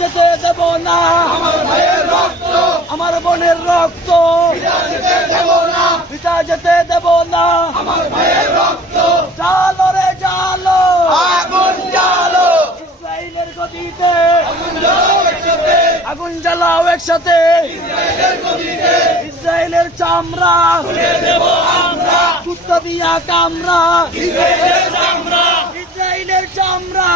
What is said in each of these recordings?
যেতে দেব না আমার ভাইয়ের রক্ত, আমার বোনের রক্ত পিতা যেতে দেব না আমার ভাইয়ের রক্ত। জালো রে জালো, আগুন জালো, ইসরায়েলের গদিতে আগুন জ্বালাও একসাথে, ইসরায়েলের চামড়া কুত্তা দিয়া কামড়া, ইসরায়েলের চামড়া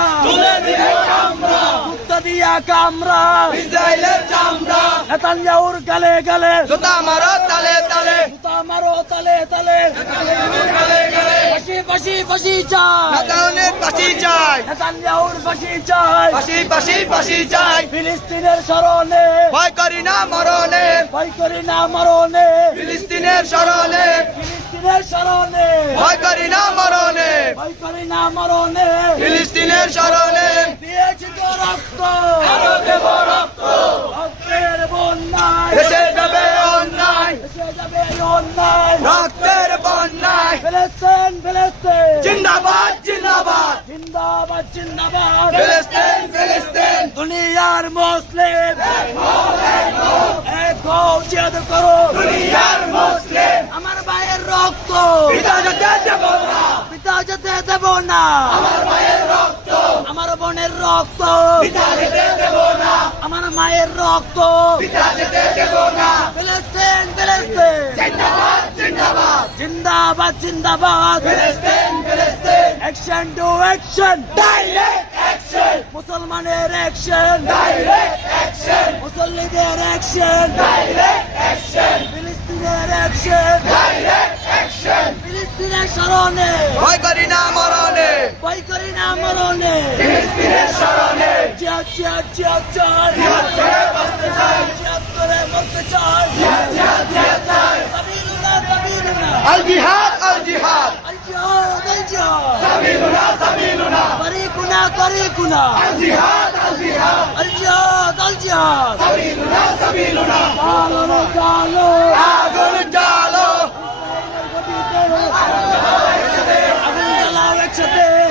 কুত্তা দিয়া কামড়া, ইসরায়েলের চামড়া। নেতানিয়াহুর গালে গালে জুতা মারো তালে তালে, জুতা মারো তালে তালে, ফাঁসি ফাঁসি ফাঁসি চাই, নেতানিয়াহুর ফাঁসি চাই, নেতানিয়াহুর ফাঁসি চাই, ফাঁসি ফাঁসি ফাঁসি চাই। ফিলিস্তিনের স্মরণে ভয় করি না মরণে, ভয় করি না মরণে, ফিলিস্তিনের স্মরণে, ফিলিস্তিনের স্মরণে ভয় করি না মরণে, ভয় করি না মরণে, ফিলিস্তিনের স্মরণে। দিয়েছি তো রক্ত, আরো দেব রক্ত, রক্তের বন্যায় এসে যাবে অন্যায়, এসে যাবে অন্যায়, রক্তের বন্যায়। ফিলিস্তিন ফিলিস্তিন জিন্দাবাদ জিন্দাবাদ, জিন্দাবাদ জিন্দাবাদ, ফিলিস্তিন ফিলিস্তিন। দুনিয়ার মুসলিম এক হও, জিহাদ করো দুনিয়ার মুসলিম। আমার ভাইয়ের রক্ত পিতা যেতে দেব না, পিতা যেতে দেব না আমার ভাইয়ের রক্ত, আমার বোনের রক্ত পিতা যেতে দেব না, আমার মায়ের রক্ত পিতা যেতে দেব না। ফিলিস্তিন ফিলিস্তিন জিন্দাবাদ জিন্দাবাদ, জিন্দাবাদ জিন্দাবাদ, ফিলিস্তিন ফিলিস্তিন। Action to action, direct action, মুসলমানের অ্যাকশন, ডাইরেক্ট অ্যাকশন, মুসল্লিদের অ্যাকশন, ডাইরেক্ট অ্যাকশন, ফিলিস্তিনের অ্যাকশন, ডাইরেক্ট অ্যাকশন। ফিলিস্তিনের স্মরণে ভয় করি না মরণে, ভয় করি না মরণে, ফিলিস্তিনের স্মরণে জিহাদ জিহাদ জিহাদ চাই, জিহাদ করে বাঁচতে চাই, জিহাদ করে মরতে চাই, জিহাদ জিহাদ জিহাদ চাই। সাবিলুনা সাবিলুনা আল জিহাদ আল জিহাদ, আল জিহাদ আল জিহাদ, সাবিলুনা সাবিলুনা তরিকুনা তরিকুনা, আল জিহাদ আল জিহাদ, আল জিহাদ আল জিহাদ, সাবিলুনা সাবিলুনা। জালো রে জালো, আগুন জালো,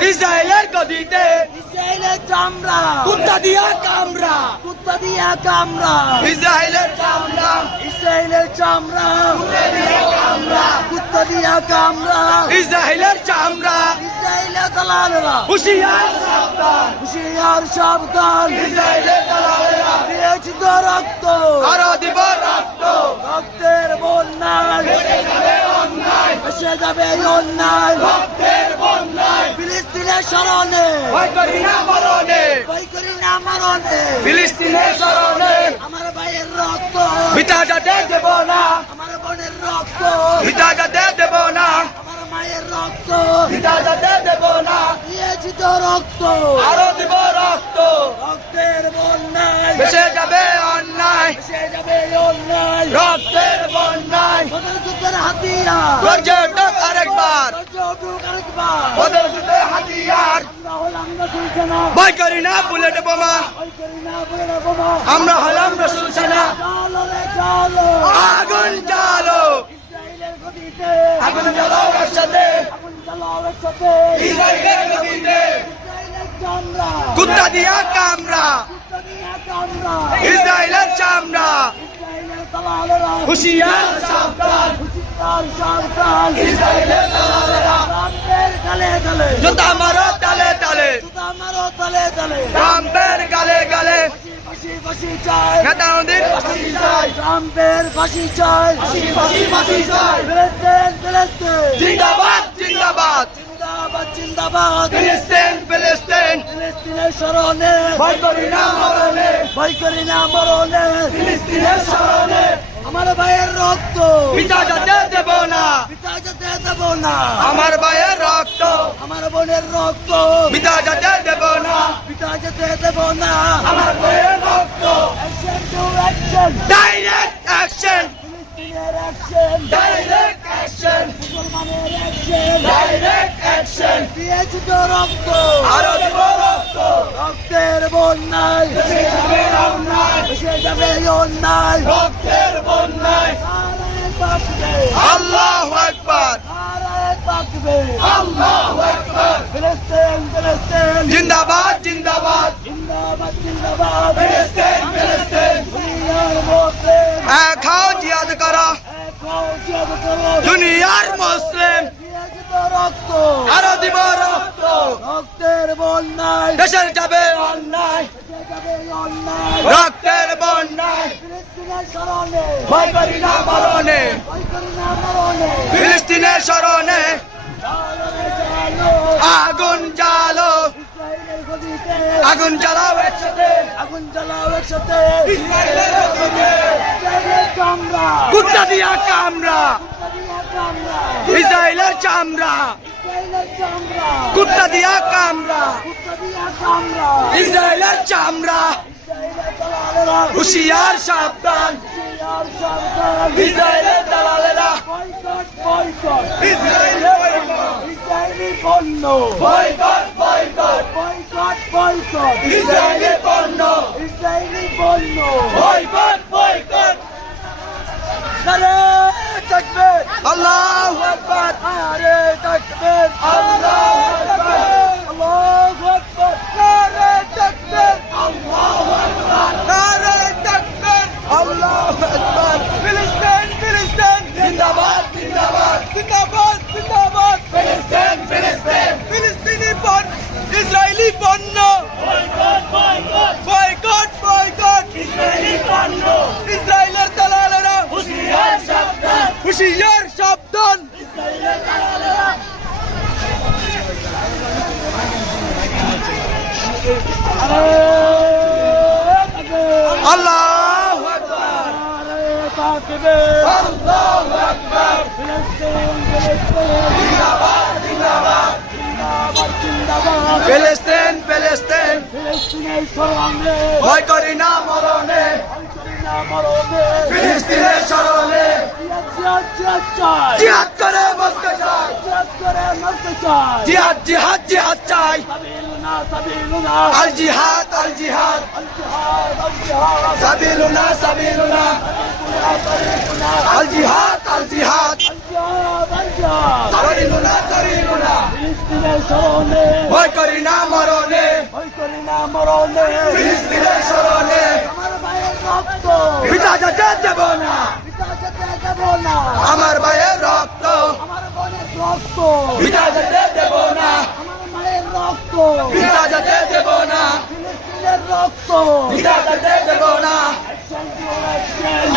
ইসরায়েলের গদিতে ইসরায়েলের চামড়া কুত্তা দিয়া কামড়া, কুত্তা দিয়া কামড়া, ইসরায়েলের চামড়া, ইসরায়েলের চামড়া কুত্তা দিয়া কামড়া, কুত্তা দিয়া কামড়া, ইসরায়েলের চামড়া, ইসরায়েলের দালালেরা হুঁশিয়ার সাবধান, হুঁশিয়ার সাবধান, ইসরায়েলের দালালেরা দিয়েছি তো রক্ত, আরো দিব রক্ত, রক্তের বন্যায় এসে যাবে অন্যায়, এসে যাবে অন্যায়, রক্তের বন্যায়। ফিলিস্তিনের স্মরণে ভয় করি না মরণে, ভয় করি না মরণে, ফিলিস্তিনের স্মরণে আমার ভাইয়ের রক্ত পিতা যেতে দেব না, আমার বোনের রক্ত পিতা যেতে দেব না, আমার মায়ের রক্ত পিতা যেতে দেব না। দিয়েছি তো রক্ত, আরো দিব রক্ত, রক্তের বন্যায় এসে যাবে অন্যায়, এসে যাবে অন্যায়, রক্তের বন্যায়। বদল যুদ্ধের হাতিয়ার গর্জে উঠুক আরেকবার, গর্জে উঠুক আরেকবার, বদল যুদ্ধের হাতিয়ার। আমরা হলাম রাসূল সেনা, ভয় করি না বুলেট বোমা, ভয় করি না বুলেট বোমা, আমরা হলাম রাসূল সেনা। জালো রে জালো, আগুন জালো, ইসরায়েলের গদিতে আগুন জ্বালাও একসাথে, আগুন জ্বালাও একসাথে, ইসরায়েলের গদিতে ইসরায়েলের চামড়া কুত্তা দিয়া কামড়া, কুত্তা দিয়া কামড়া, ইসরায়েলের চামড়া, ইসরায়েলের দালালেরা হুঁশিয়ার সাবধান, হুঁশিয়ার সাবধান, ইসরায়েলের দালালেরা রামদের গালে গালে জুতা মারো তালে তালে, জুতা মারো তালে তালে, রামদের গালে গালে ফাঁসি ফাঁসি চাই, নেতানিয়াহুর ফাঁসি চাই, রামদের ফাঁসি চাই, ফাঁসি ফাঁসি ফাঁসি চাই। ফিলিস্তিন ফিলিস্তিন জিন্দাবাদ জিন্দাবাদ, জিন্দাবাদ জিন্দাবাদ, ফিলিস্তিন ফিলিস্তিন, ফিলিস্তিনের স্মরণে ভয় করি না মরণে, ভয় করি না মরণে, ফিলিস্তিনের স্মরণে আমার ভাইয়ের রক্ত পিতা যেতে দেব না, পিতা যেতে দেব না, আমার ভাইয়ের রক্ত, আমার বোনের রক্ত পিতা যেতে দেব না, পিতা যেতে দেব না, আমার ভাইয়ের রক্ত। Action to action, direct action, ফিলিস্তিনের অ্যাকশন, ডাইরেক্ট অ্যাকশন, মুসলমানের অ্যাকশন, ডাইরেক্ট অ্যাকশন। দিয়েছি তো রক্ত, আরো দেব রক্ত, রক্তের বন্যায় এসে যাবে অন্যায়, এসে যাবে অন্যায়, রক্তের বন্যায়। আল্লাহু আকবার, আল্লাহু আকবার, ফিলিস্তিন ফিলিস্তিন জিন্দাবাদ জিন্দাবাদ, জিন্দাবাদ। জিন্দাবাদ ফিলিস্তিন ফিলিস্তিন দুনিয়ার মুসলিম এক হও জিহাদ করো দুনিয়ার মুসলিম রক্ত আরো দিব রক্ত রক্তের বন্যায় দেশের যাবে অন্যায় রক্তের বন্যায় ফিলিস্তিনের শরণে ভয় করি না মরণে ফিলিস্তিনের শরণে আগুন জ্বালো আগুন জ্বালাও একসাথে আগুন জ্বালাও একসাথে কুত্তা দিয়া কামড়া ইসরায়েলের চামড়া কুত্তা দিয়া কামড়া ইসরায়েলের চামড়া হুশিয়ার সাবধান ইসরায়েলের দালালেরা ইসরায়েলি পণ্য boycott boycott boycott boycott Israeli পণ্য ইসরায়েলি পণ্য বয়কট বয়কট নারে তাকবীর আল্লাহু আকবার নারে তাকবীর আল্লাহু আকবার আল্লাহু আকবার নারে তাকবীর আল্লাহু আকবার নারে তাকবীর আল্লাহু আকবার ফিলিস্তিন ফিলিস্তিন জিন্দাবাদ জিন্দাবাদ জিন্দাবাদ জিন্দাবাদ ফিলিস্তিন ফিলিস্তিন ফিলিস্তিনি পণ্য ইসরায়েলি পণ্য boycott boycott boycott boycott Israeli পণ্য ইসরায়েলের দালালেরা হুশিয়ার সাবধান হুশিয়ার সাবধান ইসরায়েলের দালালেরা আল্লাহু আকবার আল্লাহু আকবার ফিলিস্তিন ফিলিস্তিন জিন্দাবাদ জিন্দাবাদ জিন্দাবাদ ফিলিস্তিন ফিলিস্তিন ফিলিস্তিনের শরণে ভয় করি না মরণে ফিলিস্তিনের শরণে জিহাদ করে মরতে চাই জিহাদ করে মরতে চাই জিহাদ জিহাদ জিহাদ চাই সাবিলুনা সাবিলুনা আল জিহাদ আল জিহাদ আল জিহাদ আল জিহাদ সাবিলুনা সাবিলুনা আল জিহাদ আল জিহাদ আল জিহাদ আল জিহাদ সাবিলুনা সাবিলুনা ফিলিস্তিনের শরণে ভয় করি না মরণে ভয় করি না মরণে ফিলিস্তিনের শরণে আমার ভাইয়ের রক্ত পিতা যেতে দেব না পিতা যেতে দেব না আমার ভাইয়ের রক্ত আমার বোনের রক্ত পিতা যেতে দেব না আমার মায়ের রক্ত পিতা যেতে দেব না ফিলিস্তিনের রক্ত পিতা যেতে দেব না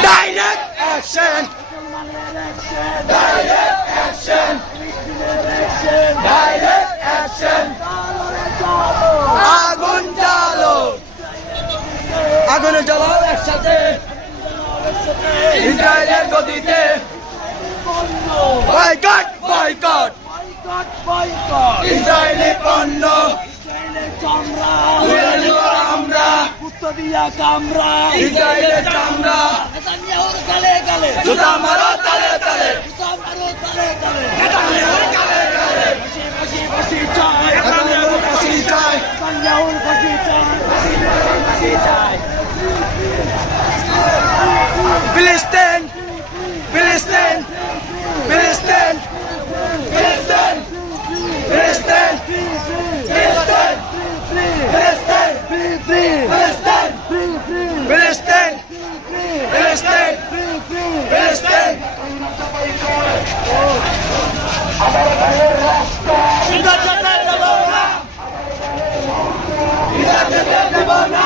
direct action direct action direct action আগুন জ্বালো আগুন জ্বালাও একসাথে ইসরায়েলের গদিতে boycott boycott boycott boycott Israeli পণ্য ইসরায়েলের চামড়া ইসরায়েলি চামড়া কুত্তা দিয়া কামড়া ইসরায়েলের চামড়া নেতানিয়াহুর গালে গালে জুতা মারো তালে তালে জুতা মারো তালে তালে নেতানিয়াহুর গালে গালে ফাঁসি ফাঁসি চাই নেতানিয়াহুর ফাঁসি চাই নেতানিয়াহুর ফাঁসি চাই ফাঁসি চাই ফিলিস্তিন ফিলিস্তিন ফিলিস্তিন ফিলিস্তিন ফিলিস্তিন ফিলিস্তিন ফিলিস্তিন ফিলিস্তিন ফিলিস্তিন ফিলিস্তিন ফিলিস্তিন আমার ভাইয়ের রক্ত ইজ্জত দেব না ইজ্জত দেব না